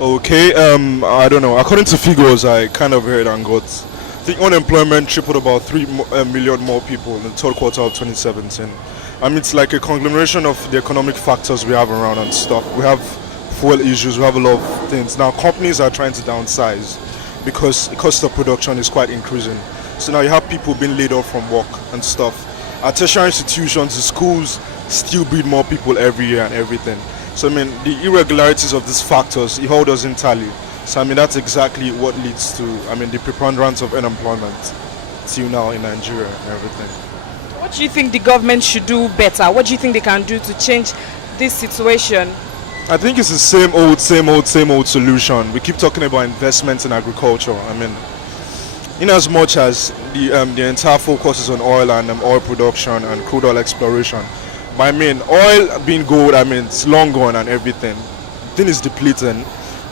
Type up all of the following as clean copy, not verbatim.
Okay, I don't know. According to figures, I kind of heard and got. I think unemployment tripled about 3 million more people in the third quarter of 2017. I mean, it's like a conglomeration of the economic factors we have around and stuff. We have fuel issues, we have a lot of things. Now, companies are trying to downsize because the cost of production is quite increasing. So now you have people being laid off from work and stuff. At tertiary institutions, the schools still breed more people every year and everything. So I mean, the irregularities of these factors, it all doesn't tally. So I mean, that's exactly what leads to, I mean, the preponderance of unemployment till now in Nigeria and everything. What do you think the government should do better? What do you think they can do to change this situation? I think it's the same old solution. We keep talking about investments in agriculture. I mean, in as much as the entire focus is on oil and oil production and crude oil exploration. But I mean, oil being gold, I mean, it's long gone and everything. The thing is depleting.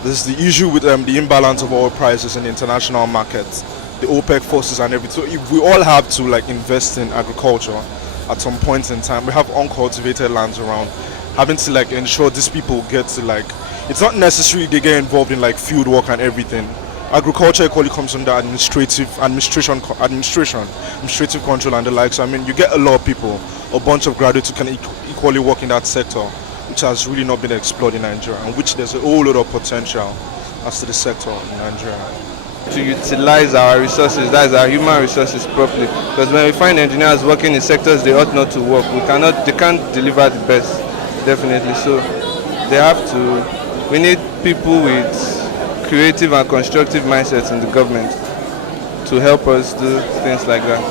There's the issue with the imbalance of oil prices in the international markets, the OPEC forces and everything. So if we all have to like invest in agriculture at some point in time, we have uncultivated lands around, having to like ensure these people get to like, it's not necessarily they get involved in like field work and everything. Agriculture equally comes under administrative control and the like. So I mean, you get a lot of people, a bunch of graduates who can equally work in that sector, which has really not been explored in Nigeria, and which there's a whole lot of potential as to the sector in Nigeria. To utilize our resources, that is our human resources properly. Because when we find engineers working in sectors they ought not to work, they can't deliver the best, definitely. So they have to. We need people with creative and constructive mindsets in the government to help us do things like that.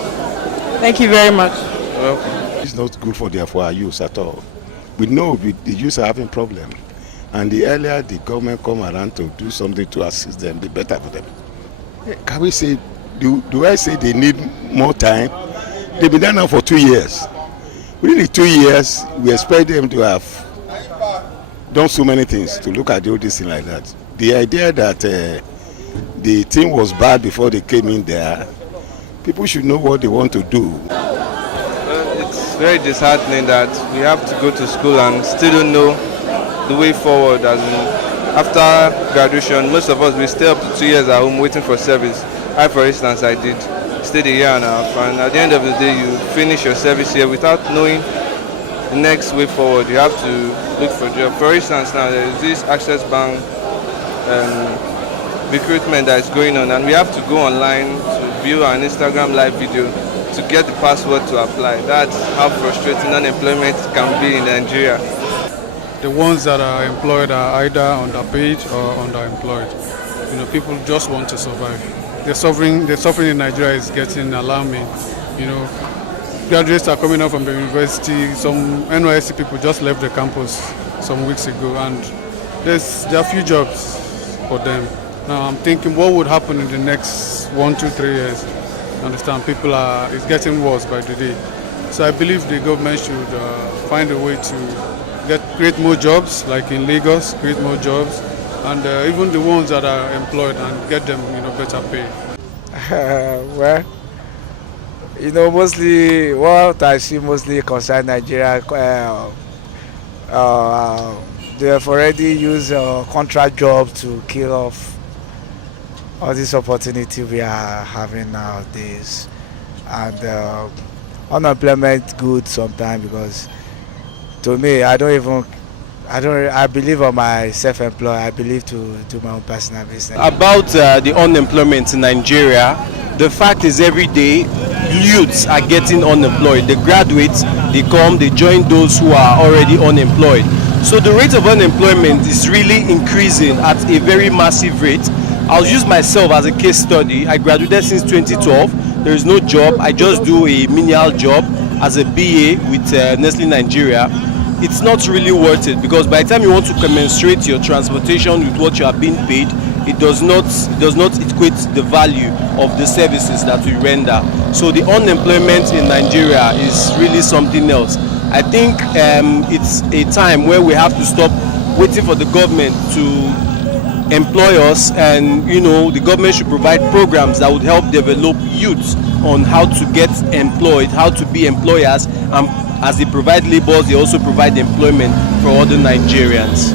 Thank you very much. It's not good for our youth at all. We know the youth are having problems, and the earlier the government come around to do something to assist them, the better for them. Can we say, do I say they need more time? They've been there now for 2 years. Within the 2 years, we expect them to have done so many things to look at all this thing like that. The idea that the thing was bad before they came in there, people should know what they want to do. It's very disheartening that we have to go to school and still don't know the way forward. As in, after graduation, most of us we stay up to 2 years at home waiting for service. I, for instance, I did stay a year and a half, and at the end of the day, you finish your service here without knowing the next way forward. You have to look for a job. For instance, now there is this Access Bank recruitment that is going on, and we have to go online to view an Instagram live video to get the password to apply. That's how frustrating unemployment can be in Nigeria. The ones that are employed are either underpaid or underemployed. You know, people just want to survive. The suffering in Nigeria is getting alarming. You know, graduates are coming out from the university. Some NYSC people just left the campus some weeks ago, and there are few jobs for them. Now I'm thinking, what would happen in the next 1, 2, 3 years? Understand, it's getting worse by the day. So I believe the government should find a way to create more jobs, like in Lagos, create more jobs, and even the ones that are employed, and get them, better pay. Well, mostly what I see mostly concern Nigeria. They have already used contract jobs to kill off all this opportunity we are having nowadays, and unemployment good sometimes, because to me I believe on my self-employed. I believe to do my own personal business. About the unemployment in Nigeria, the fact is every day youths are getting unemployed. The graduates, they come, they join those who are already unemployed. So the rate of unemployment is really increasing at a very massive rate. I'll use myself as a case study. I graduated since 2012. There is no job. I just do a menial job as a BA with Nestle Nigeria. It's not really worth it, because by the time you want to commensurate your transportation with what you are being paid, it does not equate the value of the services that we render. So the unemployment in Nigeria is really something else. I think it's a time where we have to stop waiting for the government to employ us, and the government should provide programs that would help develop youths on how to get employed, how to be employers, and as they provide labors, they also provide employment for other Nigerians.